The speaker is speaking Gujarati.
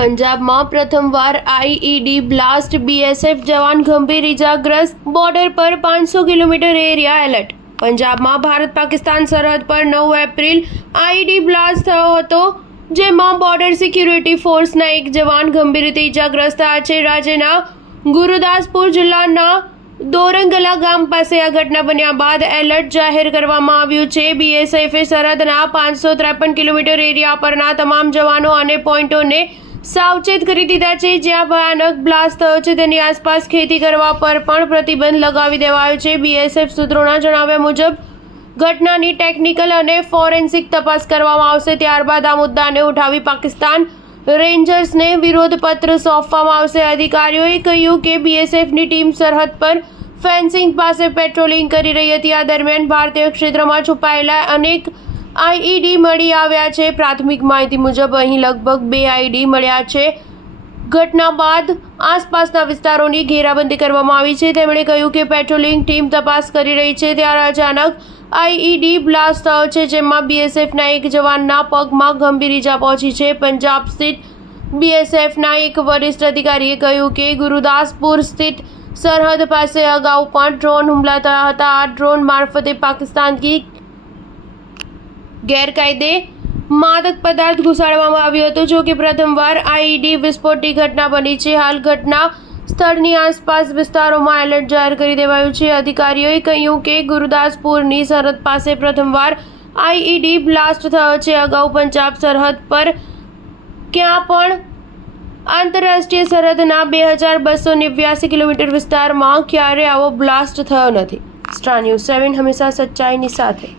પંજાબમાં પ્રથમવાર આઈઈડી બ્લાસ્ટ, બીએસએફ જવાન ગંભીર ઇજાગ્રસ્ત, બોર્ડર પર 500 કિલોમીટર એરિયા એલર્ટ. પંજાબમાં ભારત પાકિસ્તાન સરહદ પર 9 એપ્રિલ આઈઈડી બ્લાસ્ટ થયો હતો, જેમાં બોર્ડર સિક્યુરિટી ફોર્સના એક જવાન ગંભીર રીતે ઇજાગ્રસ્ત થયા છે. રાજ્યના ગુરુદાસપુર જિલ્લાના દોરંગલા ગામ પાસે આ ઘટના બન્યા બાદ એલર્ટ જાહેર કરવામાં આવ્યું છે. બીએસએફે સરહદના 553 કિલોમીટર એરિયા પરના તમામ જવાનો અને પોઈન્ટોને સાવચેત કરી દીધા છે. જ્યાં ભયાનક બ્લાસ્ટ થયો છે તેની આસપાસ ખેતી કરવા પર પણ પ્રતિબંધ લગાવી દેવાયો છે. બીએસએફ સૂત્રોના જણાવ્યા મુજબ ઘટનાની ટેકનિકલ અને ફોરેન્સિક તપાસ કરવામાં આવશે. ત્યારબાદ આ મુદ્દાને ઉઠાવી પાકિસ્તાન રેન્જર્સને વિરોધપત્ર સોંપવામાં આવશે. અધિકારીઓએ કહ્યું કે બીએસએફની ટીમ સરહદ પર ફેન્સિંગ પાસે પેટ્રોલિંગ કરી રહી હતી. આ દરમિયાન ભારતીય ક્ષેત્રમાં છુપાયેલા અનેક આઈઈડી મળી આવ્યા છે. પ્રાથમિક માહિતી મુજબ અહીં લગભગ 2 આઈઈડી મળ્યા છે. ઘટના બાદ આસપાસના વિસ્તારોની ઘેરાબંધી કરવામાં આવી છે. તેમણે કહ્યું કે પેટ્રોલિંગ ટીમ તપાસ કરી રહી છે. ત્યારે અચાનક આઈઈડી બ્લાસ્ટ થયો છે, જેમાં બીએસએફના એક જવાનના પગમાં ગંભીર ઈજા પહોંચી છે. પંજાબ સ્થિત બીએસએફના એક વરિષ્ઠ અધિકારીએ કહ્યું કે ગુરુદાસપુર સ્થિત સરહદ પાસે અગાઉ પણ ડ્રોન હુમલા થયા હતા. આ ડ્રોન મારફતે પાકિસ્તાનથી ગેરકાયદે માદક પદાર્થ ઘુસાડવામાં આવ્યો હતો. જો કે પ્રથમવાર આઈઈડી વિસ્ફોટની ઘટના બની છે. હાલ ઘટના સ્થળની આસપાસ વિસ્તારોમાં એલર્ટ જાહેર કરી દેવાયું છે. અધિકારીઓએ કહ્યું કે ગુરુદાસપુરની સરહદ પાસે પ્રથમવાર આઈઈડી બ્લાસ્ટ થયો છે. અગાઉ પંજાબ સરહદ પર ક્યાં પણ આંતરરાષ્ટ્રીય સરહદના 2289 કિલોમીટર વિસ્તારમાં ક્યારે આવો બ્લાસ્ટ થયો નથી. સ્ટાર ન્યૂઝ 7 હંમેશા સચ્ચાઈની સાથે.